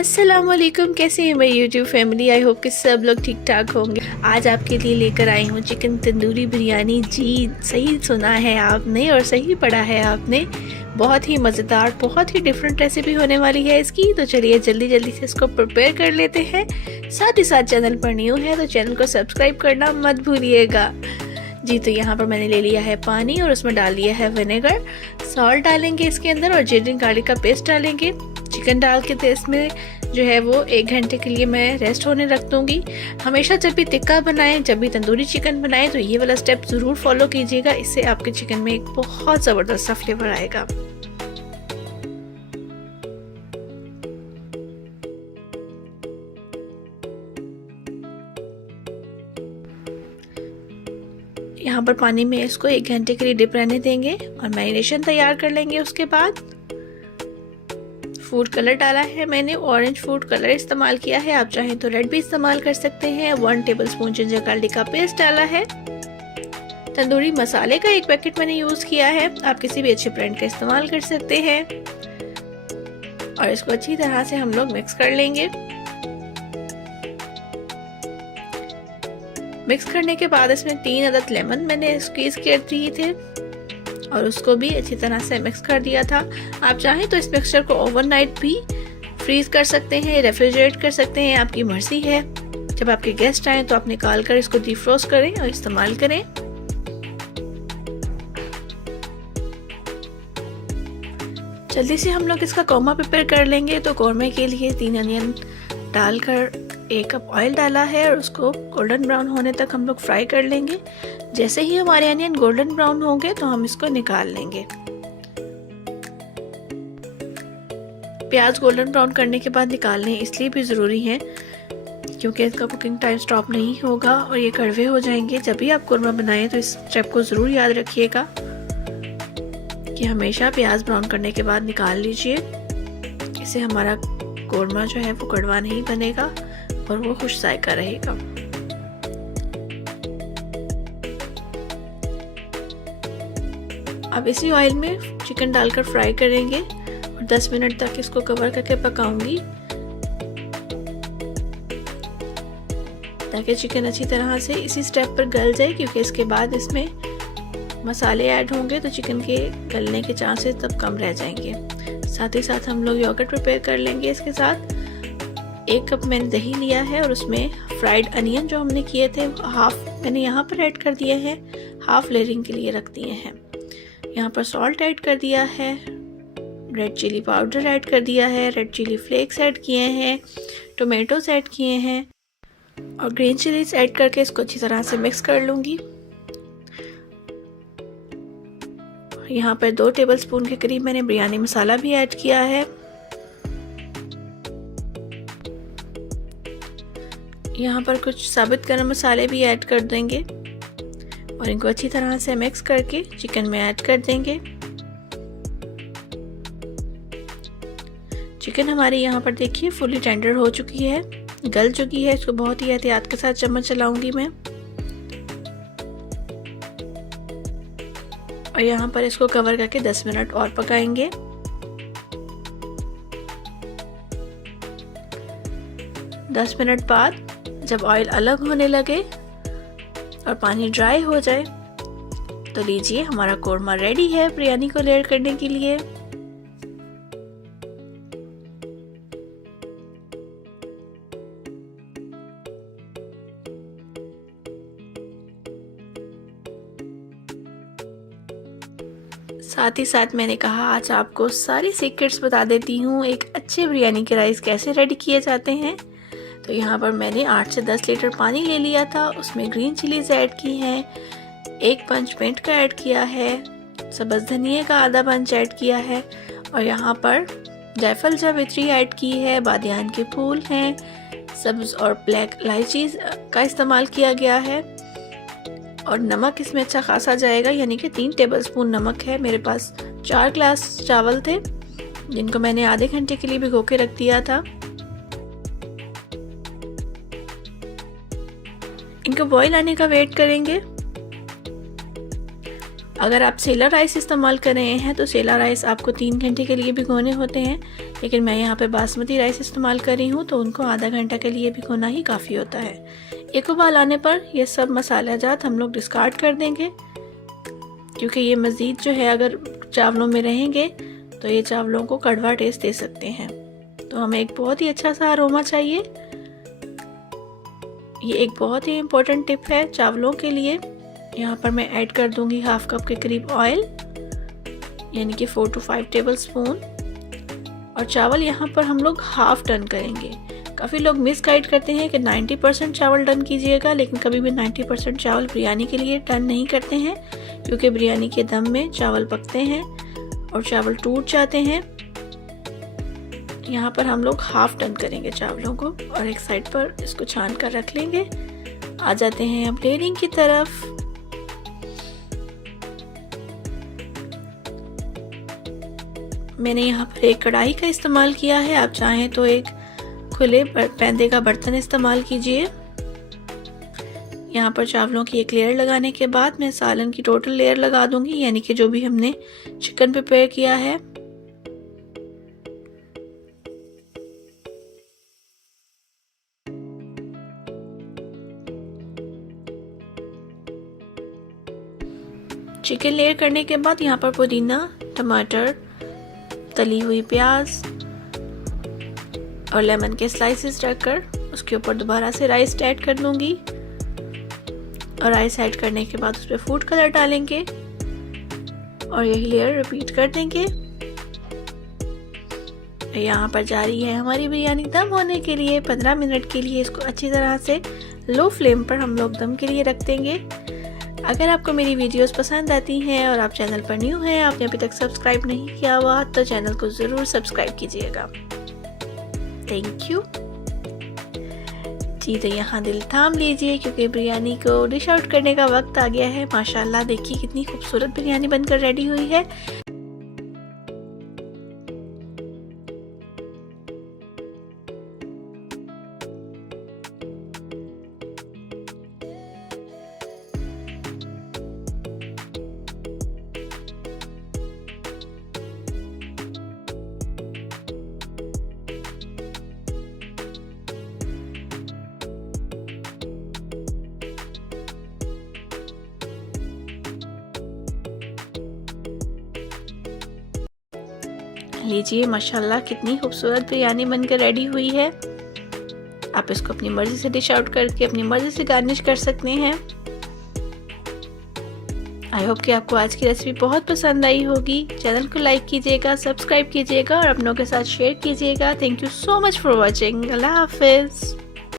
अस्सलामुअलैकुम, कैसे हैं मेरी यूट्यूब फैमिली। आई होप कि सब लोग ठीक ठाक होंगे। आज आपके लिए लेकर आई हूँ चिकन तंदूरी बिरयानी। जी सही सुना है आपने और सही पढ़ा है आपने। बहुत ही मज़ेदार, बहुत ही डिफरेंट रेसिपी होने वाली है इसकी। तो चलिए जल्दी जल्दी से इसको प्रिपेयर कर लेते हैं। साथ ही साथ चैनल पर न्यू है तो चैनल को सब्सक्राइब करना मत भूलिएगा। जी तो यहाँ पर मैंने ले लिया है पानी और उसमें डाल दिया है विनेगर। सॉल्ट डालेंगे इसके अंदर और जिंजर गार्लिक का पेस्ट डालेंगे। चिकन डाल के तो इसमें जो है वो 1 घंटे के लिए मैं रेस्ट होने रख दूँगी। हमेशा जब भी टिक्का बनाएं, जब भी तंदूरी चिकन बनाएं तो ये वाला स्टेप ज़रूर फॉलो कीजिएगा। इससे आपके चिकन में एक बहुत ज़बरदस्त सा फ्लेवर आएगा। यहाँ पर पानी में इसको 1 घंटे के लिए डिप रहने देंगे और मैरिनेशन तैयार कर लेंगे। उसके बाद फूड कलर डाला है मैंने, ऑरेंज फूड कलर इस्तेमाल किया है। आप चाहें तो रेड भी इस्तेमाल कर सकते हैं। 1 टेबलस्पून जिंजर गार्लिक का पेस्ट डाला है। तंदूरी मसाले का 1 पैकेट मैंने यूज किया है। आप किसी भी अच्छे ब्रांड का इस्तेमाल कर सकते हैं और इसको अच्छी तरह से हम लोग मिक्स कर लेंगे। मिक्स करने के बाद इसमें 3 अदद लेमन मैंने स्क्वीज कर दिए थे और उसको भी अच्छी तरह से मिक्स कर दिया था। आप चाहें तो इस मिक्सचर को ओवरनाइट भी फ्रीज कर सकते हैं, रेफ्रिजरेट कर सकते हैं, आपकी मर्जी है। जब आपके गेस्ट आए तो आप निकाल कर इसको डिफ्रोस्ट करें और इस्तेमाल करें। जल्दी से हम लोग इसका कौरमा प्रिपेयर कर लेंगे। तो कौरमे के लिए 3 अनियन डालकर 1 कप ऑयल डाला है और उसको गोल्डन ब्राउन होने तक हम लोग फ्राई कर लेंगे। जैसे ही हमारे अनियन गोल्डन ब्राउन होंगे तो हम इसको निकाल लेंगे। प्याज गोल्डन ब्राउन करने के बाद निकालने इसलिए भी ज़रूरी है क्योंकि इसका कुकिंग टाइम स्टॉप नहीं होगा और ये कड़वे हो जाएंगे। जब भी आप कौरमा बनाएं तो इस स्टेप को ज़रूर याद रखिएगा कि हमेशा प्याज ब्राउन करने के बाद निकाल लीजिए। इससे हमारा कौरमा जो है वो कड़वा नहीं बनेगा और वो खुश जायका रहेगा। अब इसी ऑयल में चिकन डालकर फ्राई करेंगे और 10 मिनट तक इसको कवर करके पकाऊंगी ताकि चिकन अच्छी तरह से इसी स्टेप पर गल जाए, क्योंकि इसके बाद इसमें मसाले ऐड होंगे तो चिकन के गलने के चांसेस तब कम रह जाएंगे। साथ ही साथ हम लोग योगर्ट प्रिपेयर कर लेंगे। इसके साथ 1 कप मैंने दही लिया है और उसमें फ्राइड अनियन जो हमने किए थे हाफ मैंने यहाँ पर ऐड कर दिए हैं, हाफ लेयरिंग के लिए रख दिए हैं। यहाँ पर सॉल्ट ऐड कर दिया है, रेड चिली पाउडर ऐड कर दिया है, रेड चिली फ्लेक्स ऐड किए हैं, टोमेटोज ऐड किए हैं और ग्रीन चिलीज ऐड करके इसको अच्छी तरह से मिक्स कर लूँगी। यहाँ पर 2 टेबलस्पून के करीब मैंने बिरयानी मसाला भी ऐड किया है। यहाँ पर कुछ साबुत गरम मसाले भी ऐड कर देंगे और इनको अच्छी तरह से मिक्स करके चिकन में ऐड कर देंगे। चिकन हमारी यहाँ पर देखिए फुली टेंडर हो चुकी है, गल चुकी है। इसको बहुत ही एहतियात के साथ चम्मच चलाऊंगी मैं और यहाँ पर इसको कवर करके 10 मिनट और पकाएंगे। 10 मिनट बाद जब ऑयल अलग होने लगे और पानी ड्राई हो जाए तो लीजिए हमारा कौरमा रेडी है बिरयानी को लेयर करने के लिए। साथ ही साथ मैंने कहा आज आपको सारी सीक्रेट्स बता देती हूँ एक अच्छे बिरयानी के राइस कैसे रेडी किए जाते हैं। तो यहाँ पर मैंने 8 से 10 लीटर पानी ले लिया था, उसमें ग्रीन चिलीज ऐड की हैं, 1 पंच मिंट का ऐड किया है, सब्ज़ धनिया का आधा पंच ऐड किया है और यहाँ पर जायफल जावित्री ऐड की है, बादियान के फूल हैं, सब्ज़ और ब्लैक इलायची का इस्तेमाल किया गया है और नमक इसमें अच्छा खासा जाएगा, यानी कि 3 टेबलस्पून नमक है। मेरे पास 4 ग्लास चावल थे जिनको मैंने आधे घंटे के लिए भिगो के रख दिया था। इनको बॉईल आने का वेट करेंगे अगर आप सेला राइस इस्तेमाल कर रहे हैं तो सेला राइस आपको 3 घंटे के लिए भिगोने होते हैं, लेकिन मैं यहाँ पे बासमती राइस इस्तेमाल कर रही हूँ तो उनको आधा घंटा के लिए भिगोना ही काफ़ी होता है। एक उबाल आने पर ये सब मसाला जात हम लोग डिस्कार्ड कर देंगे, क्योंकि ये मज़ीद जो है अगर चावलों में रहेंगे तो ये चावलों को कड़वा टेस्ट दे सकते हैं। तो हमें एक बहुत ही अच्छा सा अरोमा चाहिए। ये एक बहुत ही इम्पोर्टेंट टिप है चावलों के लिए। यहाँ पर मैं ऐड कर दूंगी हाफ कप के करीब ऑयल, यानी कि 4 to 5 टेबल स्पून। और चावल यहाँ पर हम लोग हाफ डन करेंगे। काफ़ी लोग मिस गाइड करते हैं कि 90% चावल डन कीजिएगा, लेकिन कभी भी 90% चावल बिरयानी के लिए डन नहीं करते हैं, क्योंकि बिरयानी के दम में चावल पकते हैं और चावल टूट जाते हैं। यहाँ पर हम लोग हाफ डन करेंगे चावलों को और एक साइड पर इसको छान कर रख लेंगे। आ जाते हैं अब लेयरिंग की तरफ। मैंने यहाँ पर एक कढ़ाई का इस्तेमाल किया है, आप चाहें तो एक खुले पैंदे का बर्तन इस्तेमाल कीजिए। यहाँ पर चावलों की एक लेयर लगाने के बाद मैं सालन की टोटल लेयर लगा दूंगी, यानी कि जो भी हमने चिकन प्रिपेयर किया है। चिकन लेयर करने के बाद यहाँ पर पुदीना, टमाटर, तली हुई प्याज और लेमन के स्लाइसेस रखकर उसके ऊपर दोबारा से राइस ऐड कर दूंगी। और राइस ऐड करने के बाद उस पर फूड कलर डालेंगे और यही लेयर रिपीट कर देंगे। यहाँ पर जारी है हमारी बिरयानी दम होने के लिए 15 मिनट के लिए। इसको अच्छी तरह से लो फ्लेम पर हम लोग दम के लिए रख देंगे। अगर आपको मेरी वीडियोस पसंद आती हैं और आप चैनल पर न्यू हैं, आपने अभी तक सब्सक्राइब नहीं किया हुआ, तो चैनल को ज़रूर सब्सक्राइब कीजिएगा। थैंक यू जी। तो यहाँ दिल थाम लीजिए, क्योंकि बिरयानी को डिश आउट करने का वक्त आ गया है। माशाल्लाह देखिए कितनी खूबसूरत बिरयानी बनकर रेडी हुई है। लीजिए माशाल्लाह कितनी खूबसूरत बिरयानी बनकर रेडी हुई है। आप इसको अपनी मर्जी से डिश आउट करके अपनी मर्जी से गार्निश कर सकते हैं। आई होप कि आपको आज की रेसिपी बहुत पसंद आई होगी। चैनल को लाइक कीजिएगा, सब्सक्राइब कीजिएगा और अपनों के साथ शेयर कीजिएगा। Thank you so much for watching. अल्लाह हाफिज़।